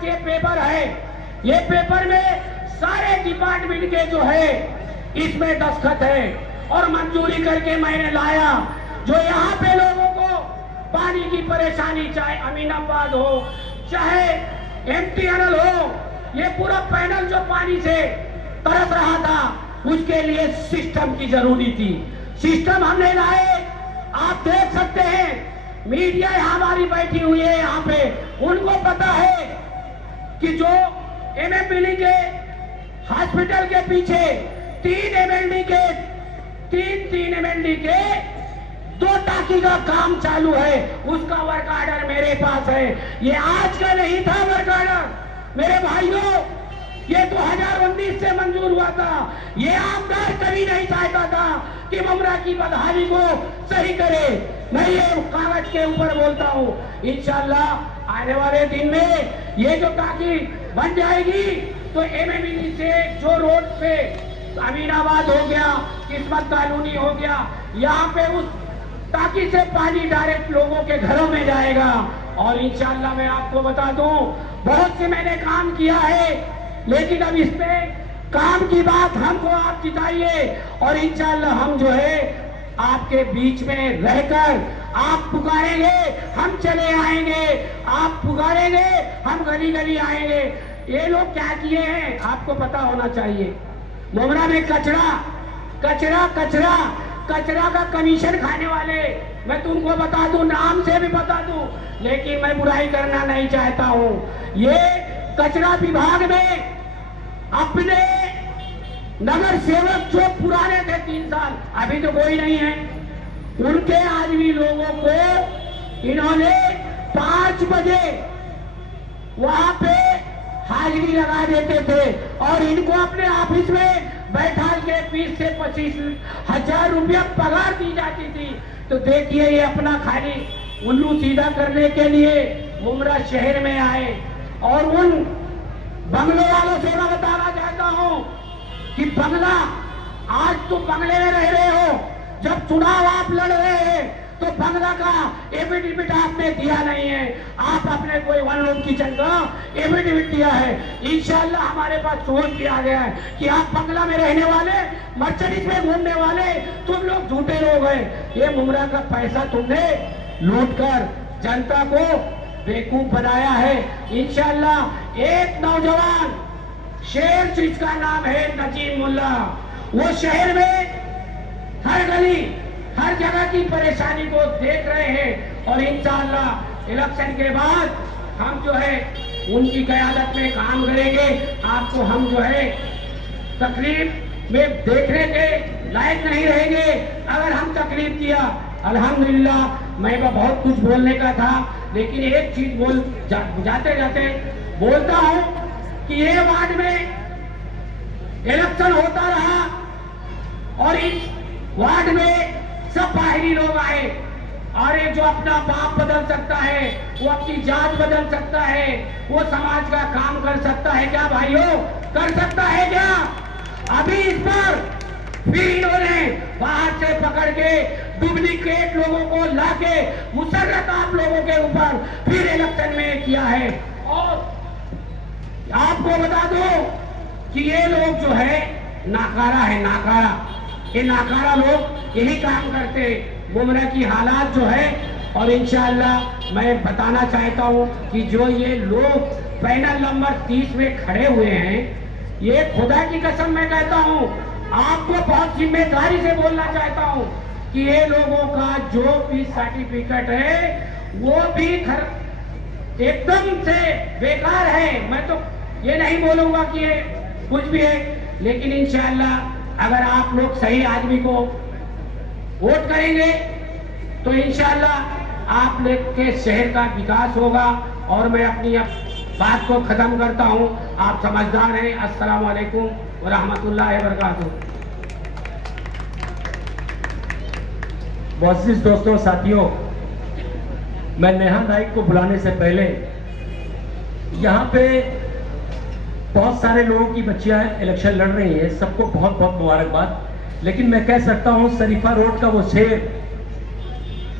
पास ये पेपर है, ये पेपर में सारे डिपार्टमेंट के जो है इसमें दस्तखत है और मंजूरी करके मैंने लाया। जो यहाँ पे लोगों को पानी की परेशानी, चाहे अमीनाबाद हो चाहे MTNL हो, ये पूरा पैनल जो पानी से तरस रहा था, उसके लिए सिस्टम की जरूरी थी। सिस्टम हमने लाए। आप देख सकते हैं मीडिया हमारी बैठी हुई है यहाँ पे, उनको पता है कि जो MMBD के हॉस्पिटल के पीछे 3 MLD के 2 टाकी का काम चालू है, उसका वर्क ऑर्डर मेरे पास है। ये आज का नहीं था वर्क ऑर्डर मेरे भाइयों, ये 2019 से मंजूर हुआ था। ये आमदार कभी नहीं चाहता था कि मुमरा की बदहाली को सही करे। मैं ये कागज के ऊपर बोलता हूँ, इंशाल्लाह आने वाले दिन में ये जो टाकी बन जाएगी तो MMBD से जो रोड पे अमीनाबाद हो गया, किस्मत कॉलोनी हो गया, यहाँ पे उस टाकी से पानी डायरेक्ट लोगों के घरों में जाएगा। और इंशाल्लाह मैं आपको बता दूं, बहुत से मैंने काम किया है, लेकिन अब इसमें काम की बात हमको आप जिताइए और इंशाल्लाह हम जो है आपके बीच में रहकर, आप पुकारेंगे हम चले आएंगे, आप पुकारेंगे हम गली गली आएंगे। ये लोग क्या किए हैं आपको पता होना चाहिए। मुमरा में कचरा कचरा कचरा कचरा का कमीशन खाने वाले, मैं तुमको बता दूं, नाम से भी बता दूं, लेकिन मैं बुराई करना नहीं चाहता हूं। ये कचरा विभाग में अपने नगर सेवक जो पुराने थे 3 साल, अभी तो कोई नहीं है, उनके आदमी लोगों को इन्होंने 5 बजे वहां पे हाजिरी लगा देते थे और इनको अपने ऑफिस में बैठा के 20 से 25 हजार रुपया पगार दी जाती थी। तो देखिए ये अपना खाली उल्लू सीधा करने के लिए मुमरा शहर में आए। और उन बंगलों वालों से मैं बताना चाहता हूं कि बंगला, आज तो बंगले में रह रहे हो, जब चुनाव आप लड़ रहे हैं तो बंगला का एफिडेविट आपने दिया नहीं है, आप अपने कोई 1 रूम किचन का एफिडेविट दिया है। इंशाल्लाह हमारे पास सोच दिया गया है कि आप बंगला में रहने वाले, मर्सिडीज में घूमने वाले, तुम लोग झूठे लोग हैं। ये मुमरा का पैसा तुमने लूट कर जनता को बेवकूफ बनाया है। इंशाल्लाह एक नौजवान शेर, जिसका नाम है नजीम मुल्ला, वो शहर में हर गली हर जगह की परेशानी को देख रहे हैं और इंशाअल्लाह इलेक्शन के बाद हम जो है उनकी क़यादत में काम करेंगे। आपको हम जो है तकलीफ में देखने के लायक नहीं रहेंगे अगर हम तकलीफ किया। अल्हम्दुलिल्लाह मैं बहुत कुछ बोलने का था, लेकिन एक चीज जाते जाते बोलता हूं कि ये वार्ड में इलेक्शन होता रहा और इस वार्ड में सब बाहरी लोग आए और एक जो अपना बाप बदल सकता है, वो अपनी जात बदल सकता है, वो समाज का काम कर सकता है क्या भाइयों? कर सकता है क्या? अभी इस पर फिर इन्होंने बाहर से पकड़ के डुप्लीकेट लोगों को लाके मुसर्रत आप लोगों के ऊपर फिर इलेक्शन में किया है। और आपको बता दो कि ये लोग जो है नाकारा है, नाकारा। ये नाकारा लोग यही काम करते, मुमरा की हालात जो है। और इंशाअल्लाह मैं बताना चाहता हूँ कि जो ये लोग पैनल नंबर 30 में खड़े हुए हैं, ये खुदा की कसम मैं कहता हूँ, आपको बहुत जिम्मेदारी से बोलना चाहता हूँ कि ये लोगों का जो भी सर्टिफिकेट है वो भी एकदम से बेकार है। मैं तो ये नहीं बोलूंगा कि ये कुछ भी है, लेकिन इंशाअल्लाह अगर आप लोग सही आदमी को वोट करेंगे तो इंशाअल्लाह आप लोग के शहर का विकास होगा। और मैं अपनी बात को खत्म करता हूं। आप समझदार हैं। अस्सलाम वालेकुम व रहमतुल्लाहि व बरकातहू। मुअज़्ज़िज़ दोस्तों, साथियों, मैं नेहा नाइक को बुलाने से पहले यहाँ पे बहुत सारे लोगों की बच्चियां इलेक्शन लड़ रही हैं, सबको बहुत बहुत मुबारकबाद। लेकिन मैं कह सकता हूँ शरीफा रोड का वो शेर,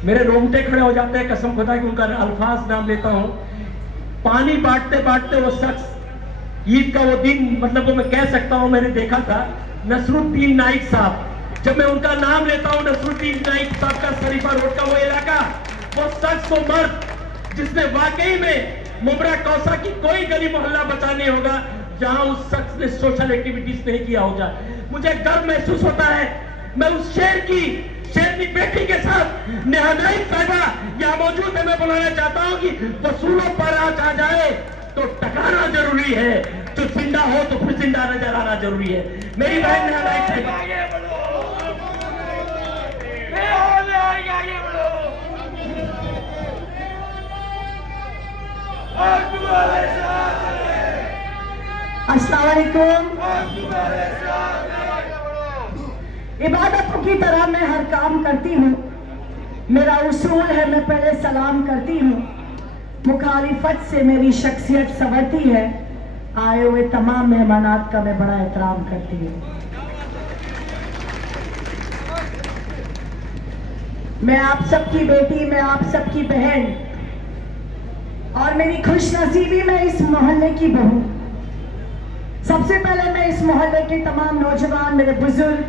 मेरे रोंगटे खड़े हो जाते हैं कसम खुदा कि उनका अल्फाज नाम लेता हूँ। पानी बांटते बांटते वो शख्स, ईद का वो दिन, मतलब वो मैं कह सकता हूं, मैंने देखा था नसरुद्दीन नाइक साहब। जब मैं उनका नाम लेता हूं, नसरुद्दीन नाइक साहब का शरीफा रोड का वो इलाका, वो शख्स, वो मर्द जिसने वाकई में मुमरा कौसा की कोई गली मोहल्ला बचा नहीं होगा जहां उस शख्स ने सोशल एक्टिविटीज नहीं किया होगा। मुझे गर्व महसूस होता है। मैं उस शेरनी बेटी के साथ नेहा नाइक साहिबा यहाँ मौजूद है। मैं बुलाना चाहता हूँ कि वसूलों पर आज आ जाए तो टकराना जरूरी है, जो जिंदा हो तो फिर जिंदा नजर आना जरूरी है। मेरी बहन नेहा नाइक साहिबा, अस्सलाम वालेकुम। इबादतों की तरह मैं हर काम करती हूँ। मेरा उसूल है, मैं पहले सलाम करती हूँ। मुखालिफत से मेरी शख्सियत संवरती है। आए हुए तमाम मेहमानात का मैं बड़ा एहतराम करती हूँ। मैं आप सबकी बेटी, मैं आप सबकी बहन, और मेरी खुशनसीबी में इस मोहल्ले की बहू। सबसे पहले मैं इस मोहल्ले के तमाम नौजवान, मेरे बुजुर्ग,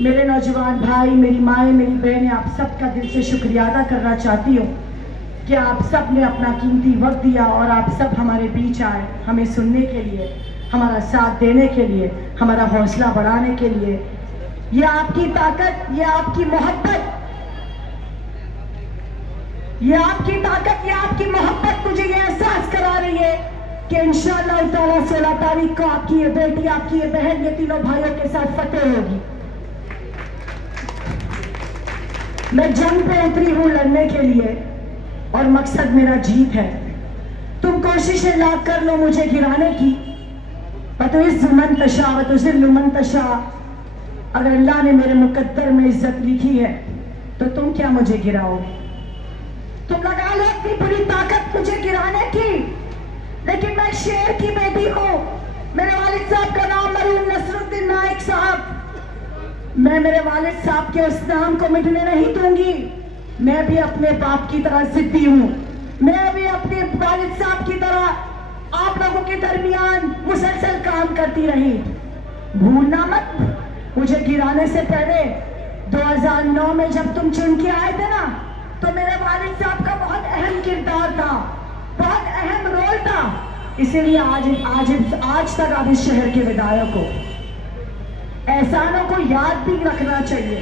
मेरे नौजवान भाई, मेरी माएँ, मेरी बहनें, आप सबका दिल से शुक्रिया अदा करना चाहती हूँ कि आप सब ने अपना कीमती वक्त दिया और आप सब हमारे बीच आए, हमें सुनने के लिए, हमारा साथ देने के लिए, हमारा हौसला बढ़ाने के लिए। ये आपकी ताकत, ये आपकी मोहब्बत, ये आपकी ताकत, ये आपकी मोहब्बत मुझे ये एहसास करा रही है कि इंशाअल्लाह ताला 16 तारीख को आपकी ये बेटी, आपकी ये बहन, ये तीनों भाइयों के साथ फतेह होगी। मैं जंग पे उतरी हूं लड़ने के लिए और मकसद मेरा जीत है। तुम कोशिशें लाख कर लो मुझे गिराने की, मन तशा, अगर अल्लाह ने मेरे मुकद्दर में इज्जत लिखी है तो तुम क्या मुझे गिराओगे? तुम लगा लो अपनी पूरी ताकत मुझे गिराने की, लेकिन मैं शेर की बेटी हूं। मेरे वालिद साहब का नाम मरहूम नसरुद्दीन नाइक साहब। मैं मेरे वालिद साहब के उस नाम को मिटने नहीं दूंगी। मैं भी अपने बाप की तरह जिद्दी हूं। मैं भी अपने वालिद साहब की तरह आप लोगों के दरमियान मुसलसल काम करती रही। भूलना मत, मुझे गिराने से पहले 2009 में जब तुम चुन के आए थे ना, तो मेरे वालिद साहब का बहुत अहम किरदार था, बहुत अहम रोल था। इसीलिए आज तक आप इस शहर के विधायक हो। एहसानों को याद भी रखना चाहिए।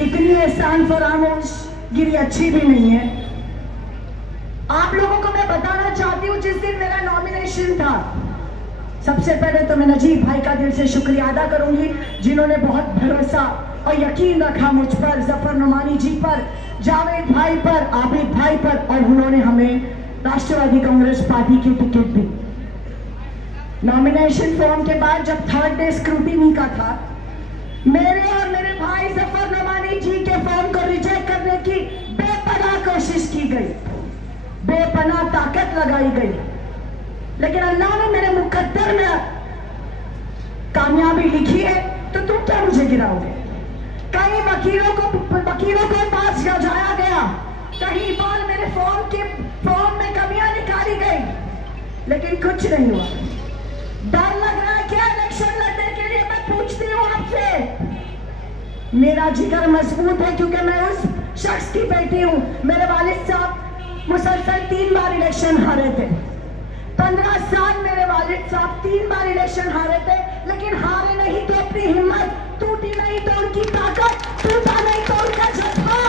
इतनी एहसान फरामोश गिरी अच्छी भी नहीं है। आप लोगों को मैं बताना चाहती हूँ, जिस दिन मेरा नॉमिनेशन था, सबसे पहले तो मैं नजीब भाई का दिल से शुक्रिया अदा करूंगी, जिन्होंने बहुत भरोसा और यकीन रखा मुझ पर, जफर नुमानी जी पर, जावेद भाई पर, आबिद भाई पर, और उन्होंने हमें राष्ट्रवादी कांग्रेस पार्टी की टिकट दी। नॉमिनेशन फॉर्म के बाद जब थर्ड डे स्क्रूटिनी का था, मेरे और मेरे भाई जफर नुमानी जी के फॉर्म को रिजेक्ट करने की बेपनाह कोशिश की गई, बेपनाह ताकत लगाई गई, लेकिन अल्लाह ने मेरे मुकद्दर में कामयाबी लिखी है। तो तुम क्या मुझे गिराओगे? कई वकीलों को पास जाया गया, कहीं बार मेरे फॉर्म में कमियां निकाली गई, लेकिन कुछ नहीं हुआ। डर लग रहा है क्या इलेक्शन लड़ने के लिए? मैं पूछती हूँ आपसे। मेरा जिगर मजबूत है क्योंकि मैं उस शख्स की बेटी हूँ। मेरे वालिद साहब मुसलसल 3 बार इलेक्शन हारे थे। 15 साल मेरे वालिद साहब 3 बार इलेक्शन हारे थे, लेकिन हारे नहीं तो अपनी हिम्मत, टूटी नहीं तो उनकी ताकत, टूटा नहीं तो उनका जज्बा,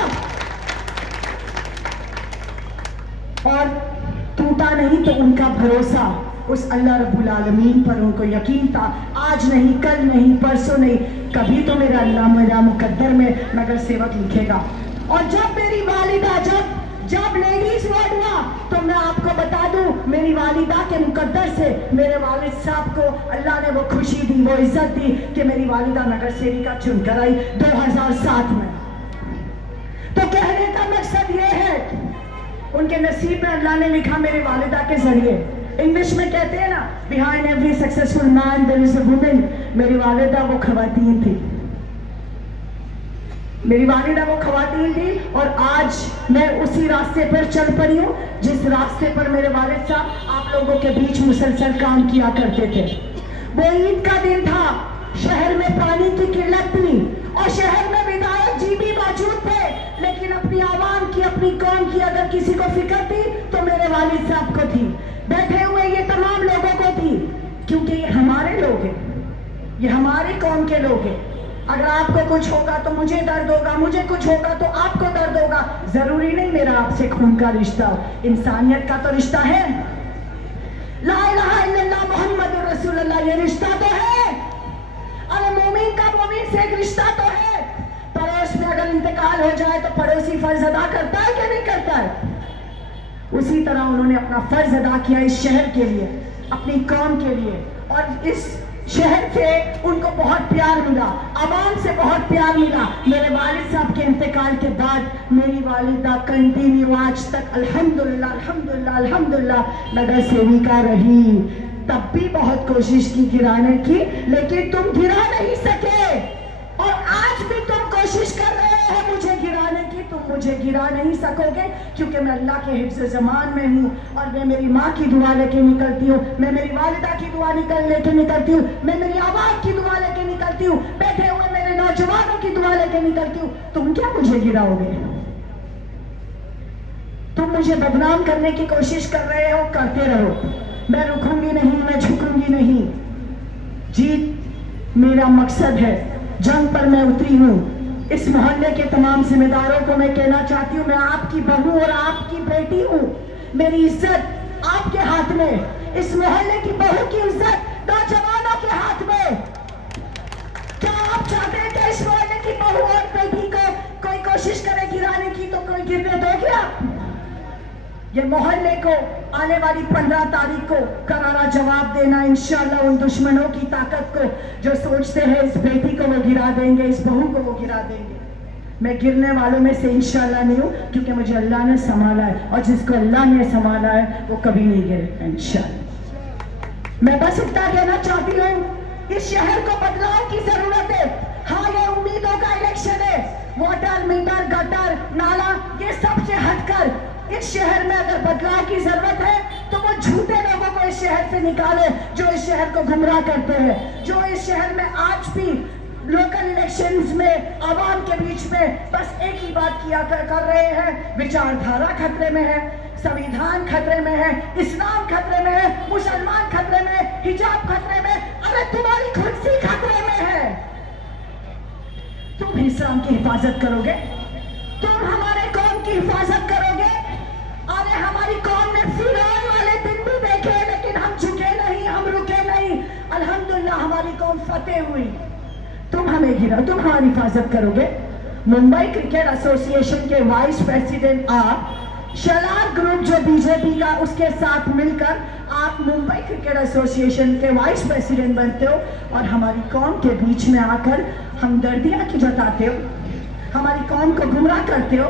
और टूटा नहीं तो उनका भरोसा उस अल्लाह रब्बुल आलमीन पर। उनको यकीन था, आज नहीं, कल नहीं, परसों नहीं, कभी तो मेरा अल्लाह मेरा मुकद्दर में नगर सेवक लिखेगा। और जब मेरी वालिदा जब लेडीज वार्ड हुआ, तो मैं आपको बता दूं, मेरी वालिदा के मुकद्दर से मेरे वालिद साहब को अल्लाह ने वो खुशी दी, वो इज्जत दी कि मेरी वालिदा नगर सेविका चुनकर आई 2007 में। तो कहने का मकसद ये है, उनके नसीब में अल्लाह ने लिखा मेरी वालिदा के जरिए। इंग्लिश में कहते हैं ना, behind every successful man there is a woman. मेरी वालिदा वो खवातीन थी। मेरी वालिदा वो खवातीन थी और आज मैं उसी रास्ते पर चल पड़ी हूँ जिस रास्ते पर मेरे वालिद साहब आप लोगों के बीच मुसलसल काम किया करते थे। वो ईद का दिन था, शहर में पानी की किल्लत थी और शहर में विधायक जी भी मौजूद थे, लेकिन अपनी आवाम की, अपनी कौम की अगर किसी को फिक्र थी तो मेरे वालिद साहब को थी। बैठे हुए ये तमाम लोगों को थी, क्योंकि ये हमारे लोग हैं, ये हमारी कौम के लोग हैं। अगर आपको कुछ होगा तो मुझे दर्द होगा, मुझे कुछ होगा तो आपको दर्द होगा। जरूरी नहीं मेरा आपसे खून का रिश्ता हो, इंसानियत का तो रिश्ता है। ला इलाहा इल्लल्लाह मुहम्मदुर रसूलुल्लाह, ये रिश्ता तो है। अरे मोमिन का मोमिन से एक रिश्ता तो है। पड़ोस में अगर इंतकाल हो जाए तो पड़ोसी फर्ज अदा करता है कि नहीं करता है? उसी तरह उन्होंने अपना फर्ज अदा किया इस शहर के लिए, अपनी कौम के लिए, और इस शहर से उनको बहुत प्यार मिला, आवाम से बहुत प्यार मिला। मेरे वालिद साहब के इंतकाल के बाद मेरी वालिदा कंटिन्यू आज तक अल्हम्दुलिल्लाह अल्हम्दुलिल्लाह अल्हम्दुलिल्लाह नगर सेविका रही। तब भी बहुत कोशिश की गिराने की, लेकिन तुम गिरा नहीं सके, और आज भी तुम कोशिश कर रहे हो मुझे गिराने की। तुम मुझे गिरा नहीं सकोगे, क्योंकि मैं अल्लाह के हिफ्ज़ ज़मान में हूँ, और मैं मेरी माँ की दुआ लेके निकलती हूँ, मैं मेरी वालिदा की दुआ लेके निकलती हूँ, मैं मेरी आवाम की दुआ लेके निकलती हूँ, बैठे हुए मेरे नौजवानों की दुआ लेके निकलती हूँ। तुम क्या मुझे गिराओगे? तुम मुझे बदनाम करने की कोशिश कर रहे हो, करते रहो, मैं रुकूंगी नहीं, मैं झुकूंगी नहीं। जीत मेरा मकसद है, जंग पर मैं उतरी हूँ। इस मोहल्ले के तमाम जिम्मेदारों को मैं कहना चाहती हूँ, मैं आपकी बहू और आपकी बेटी हूँ। मेरी इज्जत आपके हाथ में, इस मोहल्ले की बहू की इज्जत नौजवानों के हाथ में। क्या आप चाहते हैं कि इस मोहल्ले की बहू और बेटी को कोई कोशिश करे गिराने की, तो कोई गिरने दोगे आप? ये मोहल्ले को आने वाली 15 तारीख को करारा जवाब देना इंशाअल्लाह उन दुश्मनों की ताकत को जो सोचते हैं इस बेटी को वो गिरा देंगे, इस बहू को वो गिरा देंगे। मैं गिरने वालों में से इंशाअल्लाह नहीं हूँ, क्योंकि मुझे अल्लाह ने संभाला है, और जिसको अल्लाह ने संभाला है वो कभी नहीं गिरेगा इंशाअल्लाह। मैं बस इतना कहना चाहती हूँ, इस शहर को बदलाव की जरूरत है। हाँ, ये उम्मीदों का इलेक्शन है। वाटर, मीटर, गटर, नाला, ये सबसे हटकर इस शहर में अगर बदलाव की जरूरत है तो वो झूठे लोगों को इस शहर से निकाले जो इस शहर को गुमराह करते हैं, जो इस शहर में आज भी लोकल इलेक्शंस में आवाम के बीच में बस एक ही बात किया कर रहे हैं। विचारधारा खतरे में है, संविधान खतरे में है, इस्लाम खतरे में है, मुसलमान खतरे में है, हिजाब खतरे में। अरे तुम्हारी खुशी खतरे में है। तुम इस्लाम की हिफाजत करोगे? तुम हमारे कौम की हिफाजत करोगे? अरे हमारी कौम ने फिरौन वाले दिन भी देखे, लेकिन हम झुके नहीं, हम रुके नहीं। अल्हम्दुलिल्लाह हमारी कौम फतेह हुई। तुम हमें गिरा, तुम हमारी हिफाजत करोगे? मुंबई क्रिकेट एसोसिएशन के वाइस प्रेसिडेंट आप, शलार ग्रुप जो बीजेपी का, उसके साथ मिलकर आप मुंबई क्रिकेट एसोसिएशन के वाइस प्रेसिडेंट बनते हो, और हमारी कौम के बीच में आकर हमदर्दियां की जताते हो, हमारी कौम को गुमराह करते हो।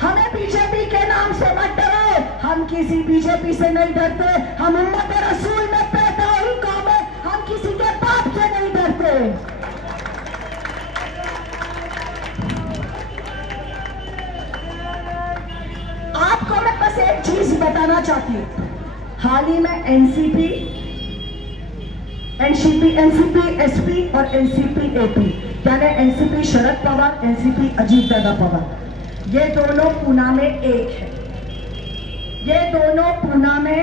हमें बीजेपी के नाम से मत डरो, हम किसी बीजेपी से नहीं डरते। हम उम्मत रसूल में पैदा हुई कौम है, हम किसी के बाप से नहीं डरते। आपको मैं बस एक चीज बताना चाहती हूँ। हाल ही में एनसीपी एसपी और एनसीपी एपी, यानी एनसीपी शरद पवार, एनसीपी अजीत दादा पवार, ये दोनों पूना में एक है। ये दोनों पूना में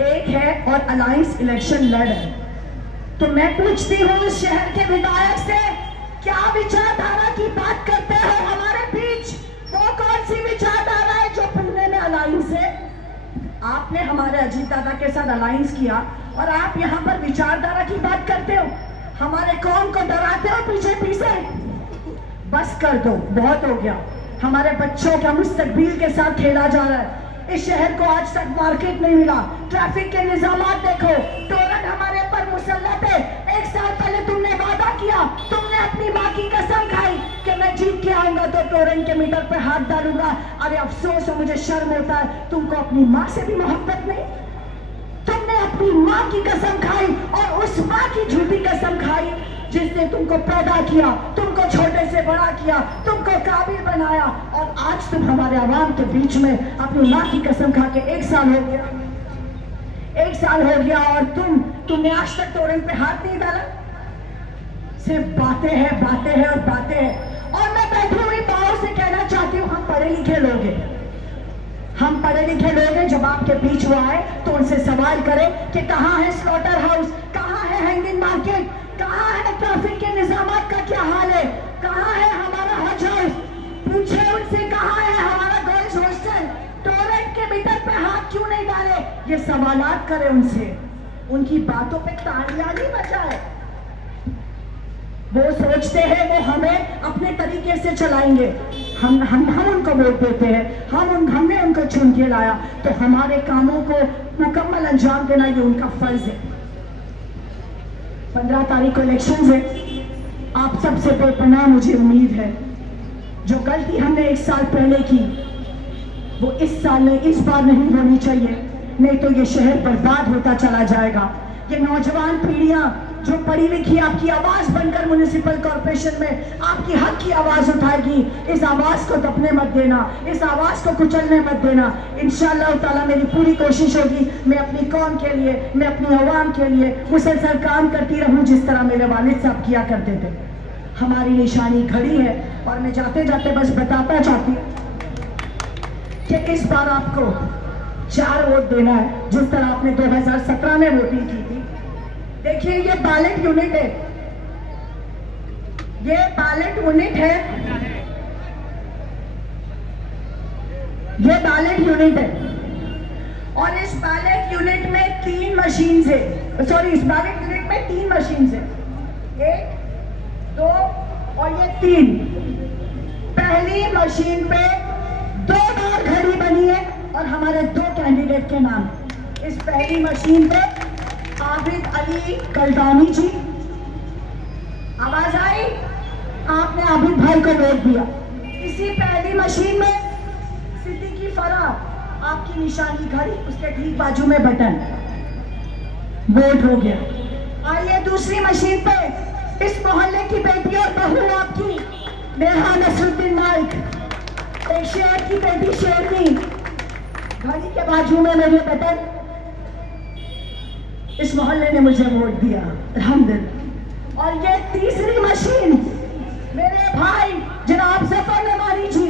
एक है और अलायंस इलेक्शन लड़ रहे हैं। तो मैं पूछती हूँ इस शहर के विधायक से, क्या विचारधारा की बात करते हो हमारे बीच? वो कौन सी विचारधारा है जो पुणे में अलायंस है? आपने हमारे अजीत दादा के साथ अलायंस किया और आप यहाँ पर विचारधारा की बात करते हो, हमारे कौम को डराते हो बीजेपी से। बस कर दो, बहुत हो गया। हमारे बच्चों का मुस्तकबिल के साथ खेला जा रहा है। इस शहर को आज तक मार्केट नहीं मिला। ट्रैफिक के निजामात देखो, टोरंट हमारे पर मुसल्लत है। एक साल पहले तुमने वादा किया, तुमने अपनी माँ की कसम खाई कि मैं जीत के आऊंगा तो टोरंट के मीटर पे हाथ डालूंगा। अरे अफसोस है, मुझे शर्म होता है, तुमको अपनी माँ से भी मोहब्बत नहीं। तुमने अपनी माँ की कसम खाई और उस माँ की झूठी कसम खाई जिसने तुमको पैदा किया, तुमको छोटे से बड़ा किया, तुमको काबिल बनाया, और आज तुम हमारे आवाम के बीच में अपनी माँ की कसम खा के 1 साल हो गया, 1 साल हो गया और तुमने आज तक तोरन पे हाथ नहीं डाला। सिर्फ बातें हैं, बातें हैं और बातें हैं। और मैं बैठी हुई माओ से कहना चाहती हूँ, हम पढ़े लिखे लोग हैं, हम पढ़े लिखे लोग हैं। जब आपके बीच वो आए तो उनसे सवाल करें कि कहाँ है स्लॉटर हाउस, कहाँ है हैंगिंग मार्केट, कहाँ है ट्रैफिक के निजामात का क्या हाल है, कहाँ है हमारा हज हाउस। पूछे उनसे कहाँ है हमारा गर्ल्स हॉस्टल, टॉयलेट के मीटर पे हाथ क्यों नहीं डाले। ये सवालात करें उनसे, उनकी बातों पे तालियां नहीं बजाए। वो सोचते हैं वो हमें अपने तरीके से चलाएंगे। हम उनको वोट देते हैं, हमने उनको चुन के लाया, तो हमारे कामों को मुकम्मल अंजाम देना ये उनका फर्ज है। 15 तारीख को इलेक्शन है। आप सबसे बेपनाह मुझे उम्मीद है, जो गलती हमने 1 साल पहले की वो इस साल में, इस बार नहीं होनी चाहिए, नहीं तो ये शहर बर्बाद होता चला जाएगा। ये नौजवान पीढ़ियां जो पढ़ी लिखी आपकी आवाज बनकर म्युनिसिपल कॉर्पोरेशन में आपकी हक की आवाज उठाएगी, इस आवाज को दबने मत देना, इस आवाज को कुचलने मत देना। इंशाअल्लाह ताला मेरी पूरी कोशिश होगी, मैं अपनी कौम के लिए, मैं अपनी आवाम के लिए मुसलसल काम करती रहूं, जिस तरह मेरे वालिद साहब किया करते थे। हमारी निशानी खड़ी है और मैं जाते जाते बस बताता चाहती हूँ कि इस बार आपको 4 वोट देना है, जिस तरह आपने 2017 में वोटिंग की थी। देखिए ये बैलेट यूनिट है, ये बैलेट यूनिट है, ये बैलेट यूनिट है। और इस बैलेट यूनिट में 3 मशीन है, सॉरी इस बैलेट यूनिट में 3 मशीन है, 1, 2 और ये 3। पहली मशीन पे 2 बार घड़ी बनी है और हमारे 2 कैंडिडेट के नाम। इस पहली मशीन पे आबिद अली कलदानी जी, आवाज आई, आपने आबिद भाई को वोट दिया। इसी पहली मशीन में सिद्दीकी फराह, आपकी निशानी घड़ी, उसके ठीक बाजू में बटन, वोट हो गया। आइए दूसरी मशीन पे इस मोहल्ले की बेटी और बहू आपकी नेहा नसरुद्दीन नाइक, एक शेर की बेटी शेरनी, घड़ी के बाजू में मेरे बटन, इस मोहल्ले ने मुझे वोट दिया, अल्हम्दुलिल्लाह। और ये तीसरी मशीन मेरे भाई जनाब जफर नवानी जी,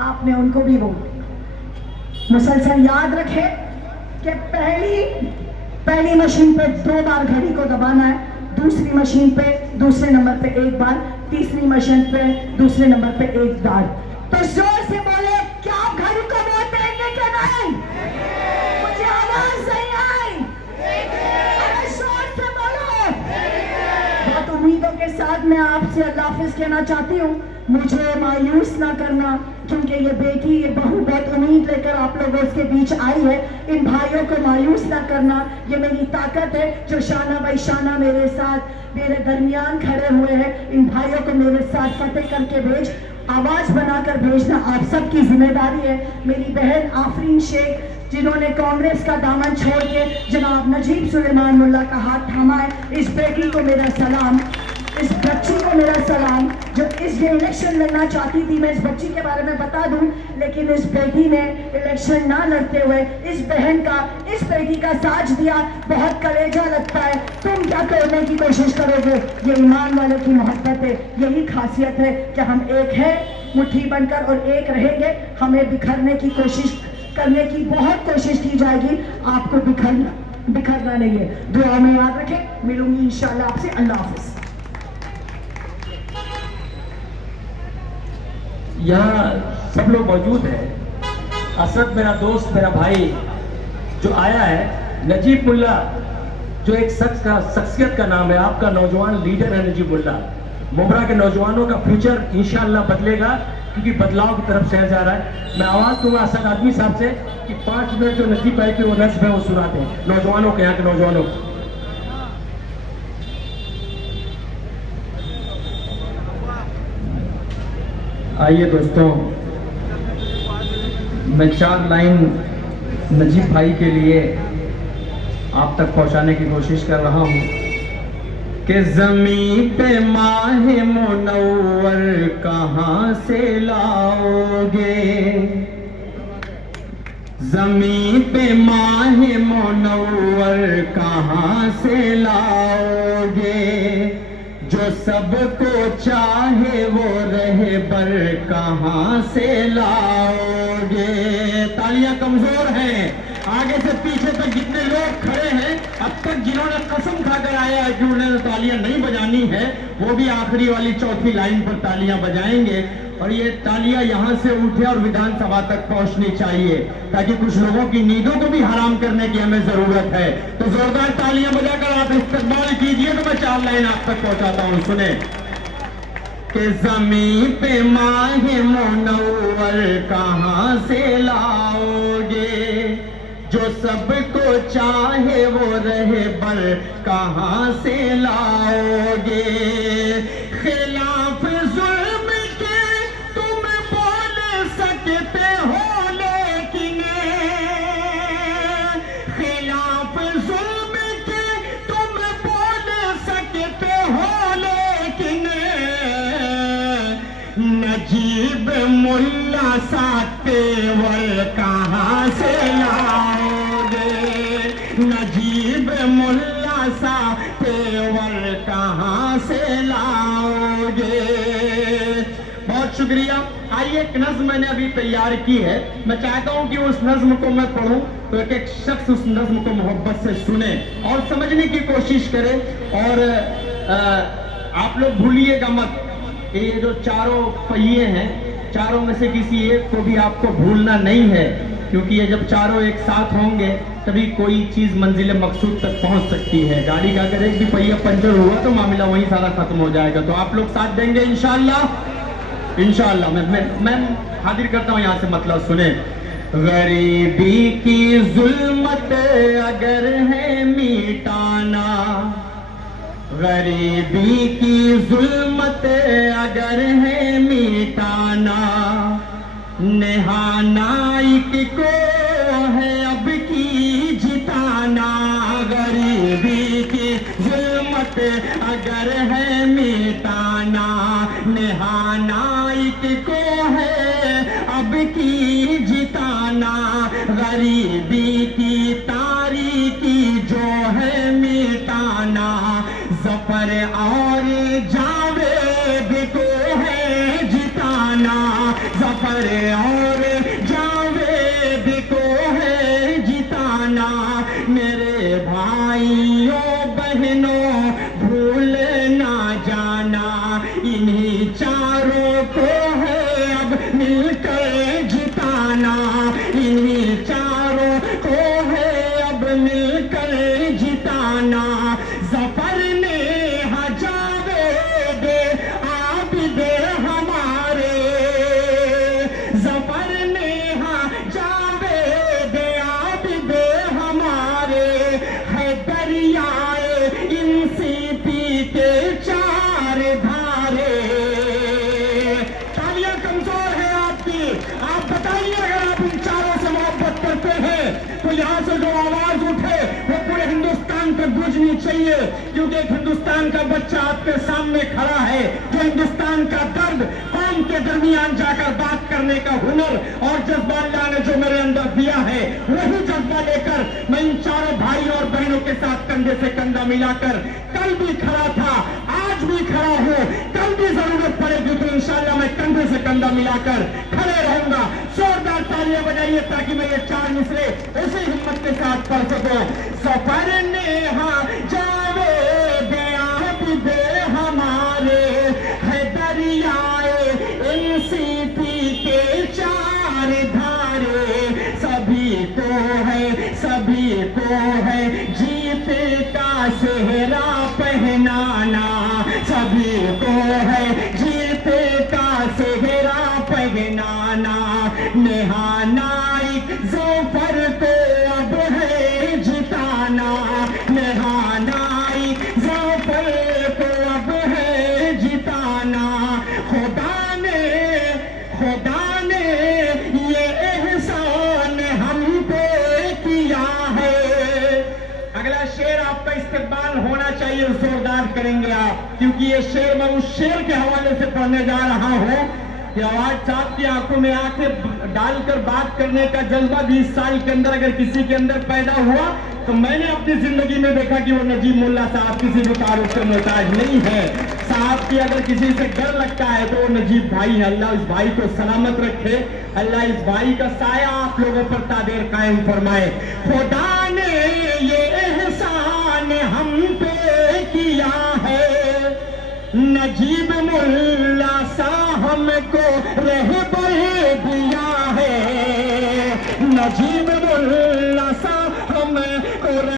आपने उनको भी वोट दिया। मुसलसल याद रखे कि पहली मशीन पे 2 बार घड़ी को दबाना है, दूसरी मशीन पे दूसरे नंबर पे 1 बार, तीसरी मशीन पे दूसरे नंबर पे 1 बार। तो जोर से बोले, क्या आप घड़ी को वोट देंगे कि नहीं? मुझे आवाज नहीं आई, अरे जोर से बोलो। बहुत उम्मीदों के साथ मैं आपसे अल्लाह हाफिज कहना चाहती हूँ। मुझे मायूस ना करना, क्योंकि ये बेटी, ये बहू बहुत उम्मीद लेकर आप लोगों के बीच आई है। इन भाइयों को मायूस ना करना, ये मेरी ताकत है जो शाना बाई शाना मेरे साथ, मेरे दरमियान खड़े हुए हैं। इन भाइयों को मेरे साथ फतेह करके भेज, आवाज बनाकर भेजना आप सबकी जिम्मेदारी है। मेरी बहन आफरीन शेख, जिन्होंने कांग्रेस का दामन छोड़ के जनाब नजीब सुलेमान मुल्ला का हाथ थामा है, इस बेटी को मेरा सलाम, इस बच्ची को मेरा सलाम, जो इस इलेक्शन लड़ना चाहती थी। मैं इस बच्ची के बारे में बता दूं, लेकिन इस बेटी ने इलेक्शन ना लड़ते हुए इस बहन का, इस बेटी का साथ दिया। बहुत कलेजा लगता है, तुम क्या करने की कोशिश करोगे? ये ईमान वाले की मोहब्बत है, यही खासियत है कि हम एक है, मुट्ठी बनकर और एक रहेंगे। हमें बिखरने की कोशिश करने की बहुत कोशिश की जाएगी, आपको बिखरना नहीं है। दुआ में याद रखें, मिलूंगी इंशाल्लाह आपसे। अल्लाह हाफिज। यहाँ सब लोग मौजूद हैं। असद मेरा दोस्त, मेरा भाई जो आया है, नजीब मुल्ला जो एक शख्सियत का नाम है, आपका नौजवान लीडर है नजीब मुल्ला। मुबरा के नौजवानों का फ्यूचर इंशाअल्लाह बदलेगा, क्योंकि बदलाव की तरफ शहर जा रहा है। मैं आवाज़ दूंगा असद आदमी साहब से कि 5 मिनट जो नजीब भाई की वो नस्ब है वो सुनाते हैं नौजवानों के, यहाँ के नौजवानों को। आइए दोस्तों, मैं 4 लाइन नजीब भाई के लिए आप तक पहुंचाने की कोशिश कर रहा हूं। कि ज़मीं पे माहे मुनव्वर कहाँ से लाओगे, ज़मीं पे माहे मुनव्वर कहाँ से लाओगे, जो सबको चाहे वो रहबर कहाँ से लाओगे। तालियां कमजोर हैं, आगे से पीछे तक जितने लोग खड़े हैं, अब तक जिन्होंने कसम खाकर आया है कि उन्हें तालियां नहीं बजानी है, वो भी आखिरी वाली चौथी लाइन पर तालियां बजाएंगे। और ये तालियां यहां से उठे और विधानसभा तक पहुंचनी चाहिए, ताकि कुछ लोगों की नींदों को भी हराम करने की हमें जरूरत है। तो जोरदार तालियां बजाकर आप इस्तकबाल कीजिए, तो मैं 4 लाइन आप तक पहुंचाता हूं। सुने कि ज़मीं पे माहे मुनव्वर कहाँ से लाओगे, जो सबको चाहे वो रहबर कहाँ से लाओगे। खिलाफ जुल्म के तुम बोल सकते हो, लेकिन खिलाफ जुल्म के तुम बोल सकते हो, लेकिन नजीब मुल्ला सा तेवर कहाँ से लाओगे, नजीब मुल्ला सा तेवर कहाँ से लाओगे। बहुत शुक्रिया। आइए, एक नज्म मैंने अभी तैयार की है, मैं चाहता हूं कि उस नज्म को मैं पढ़ूं तो एक एक शख्स उस नज्म को मोहब्बत से सुने और समझने की कोशिश करे। और आप लोग भूलिएगा मत, ये जो चारों पहिए हैं, चारों में से किसी एक को भी आपको भूलना नहीं है, क्योंकि ये जब चारों एक साथ होंगे तभी कोई चीज मंजिल मकसूद तक पहुंच सकती है। गाड़ी का अगर एक भी पहिया पंचर हुआ तो मामला वहीं सारा खत्म हो जाएगा। तो आप लोग साथ देंगे इंशाअल्लाह। इंशाअल्लाह मैं हाजिर करता हूं यहां से मतलब सुने। गरीबी की जुल्मत अगर है मिटाना, गरीबी की जुल्मत अगर है मिटाना, नेहानाइक को है अब की जिताना। गरीबी की जुल्मत अगर है मिटाना, नेहानाइक को है अब की जिताना। गरीबी की तारीकी जो है मिटाना, ज़फ़र और जावेद को है जिताना। ज़फ़र और जावेद को है जिताना। मेरे भाइयों बहनों भूल ना जाना, इन्हीं चारों को है अब मिलकर जिताना। इन्हीं चारों को है अब मिलकर जिताना। ज़फ़र ने जावेद आबिद हमारे, ज़फ़र ने जावेद आबिद हमारे, है दरियाए इंसीपी के 4 धारे। तालियां कमजोर है आपकी, आप बताइए अगर आप इन चारों से मोहब्बत करते हैं तो यहां से जो आवाज उठे वो पूरे हिंदुस्तान पे गूंजनी चाहिए, क्योंकि एक हिंदुस्तान का बच्चा आपके सामने खड़ा है जो हिंदुस्तान का दर्द कौम के दरमियान जाकर बात करने का हुनर और जज्बा अल्लाह ने जो मेरे अंदर दिया है, वही जज्बा लेकर मैं इन चारों भाइयों और बहनों के साथ कंधे से कंधा मिलाकर कल भी खड़ा था, आज भी खड़ा हूं, कल भी जरूरत पड़ेगी तो इंशाअल्लाह मैं कंधे से कंधा मिलाकर खड़े रहूंगा। जोरदार तालियां बजाइए ताकि मैं ये 4 मिसरे उसी हिम्मत के साथ पढ़ सकूं। ज़फ़र ने जावेद आबिद हमारे, है दरियाए इंसीपी के 4 धारे। सभी को है जीत का सेहरा पहनाना, सभी को है जीत का सेहरा पहनाना। नेहानाइक ज़फ़र को अब है जिताना, नेहानाइक ज़फ़र को अब है जिताना। खुदा ने ये एहसान हम पे किया है। अगला शेर आपका इस इस्तकबाल होना चाहिए, जोरदार करेंगे आप, क्योंकि ये शेर मैं उस शेर के हवाले से पढ़ने जा रहा हूँ कि आवाज साहब की आंखों में आंखें डालकर बात करने का जज्बा 20 साल के अंदर अगर किसी के अंदर पैदा हुआ तो मैंने अपनी जिंदगी में देखा कि वो नजीब मुल्ला साहब किसी भी तारुफ से मोहताज नहीं है। साहब की अगर किसी से डर लगता है तो वो नजीब भाई है। अल्लाह इस भाई को सलामत रखे, अल्लाह इस भाई का साया आप लोगों पर तादेर कायम फरमाए। खुदा ने ये एहसान हम पे किया है, नजीब मुल्ला सा हमको रहबर